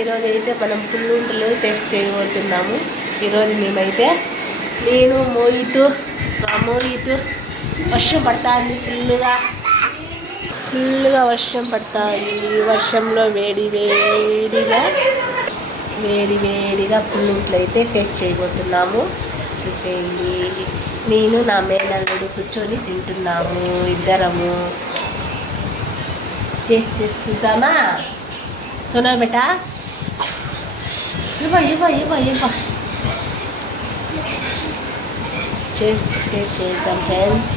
ఈరోజు అయితే మనం పుల్లుంటలు టెస్ట్ చేయబోతున్నాము. ఈరోజు మేమైతే నేను మోహితు వర్షం పడుతుంది, ఫుల్గా వర్షం పడుతుంది. వర్షంలో వేడిగా పుల్లుంటలు అయితే టెస్ట్ చేయబోతున్నాము. చూసేయండి, నేను నా మేనల్లుడు కూర్చొని తింటున్నాము. ఇద్దరము టేస్ట్ చేస్తుందామా? సోనా బేటా ఇవ్వ టేస్ట్ చేద్దాం ఫ్రెండ్స్.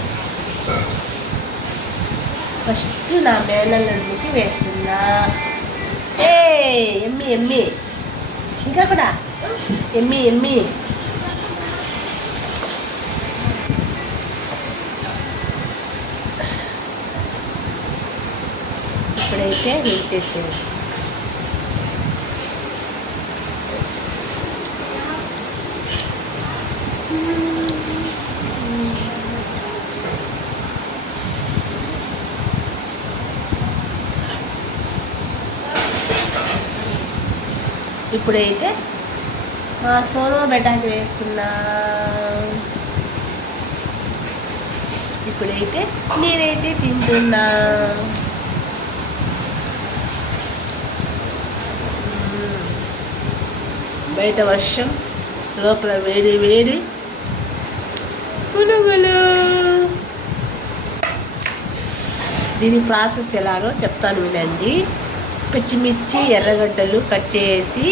ఫస్ట్ నా మేనల్లుడికి వేస్తున్నా. ఎమ్మి ఇంకా కూడా ఎమ్మి ఇప్పుడైతే నేను టేస్ట్ చేస్తాను. ఇప్పుడైతే మా సోనా బెడ్డాకి వేస్తున్నా. ఇప్పుడైతే నేనైతే తింటున్నా. బయట వర్షం, లోపల వేడి పునుగులు. దీని ప్రాసెస్ ఎలాగో చెప్తాను వినండి. పచ్చిమిర్చి, ఎర్రగడ్డలు కట్ చేసి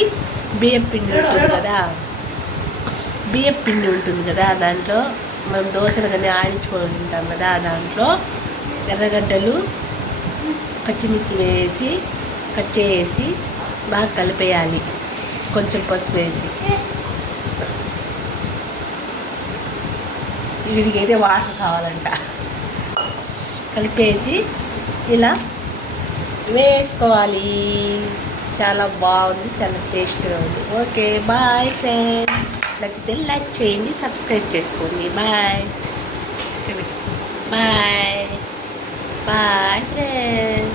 బియ్యం పిండి ఉంటుంది కదా దాంట్లో మనం దోశలు కానీ ఆడించుకొని ఉంటాం కదా, దాంట్లో ఎర్రగడ్డలు పచ్చిమిర్చి వేసి కట్ చేసి బాగా కలిపేయాలి. కొంచెం పసుపు వేసి, వీడికైతే వాటర్ కావాలంట. కలిపేసి ఇలా వేసుకోవాలి. చాలా బాగుంది, చాలా టేస్ట్గా ఉంది. Okay, bye friends. నచ్చితే లైక్ చేయండి, సబ్స్క్రైబ్ చేసుకోండి. Bye friends.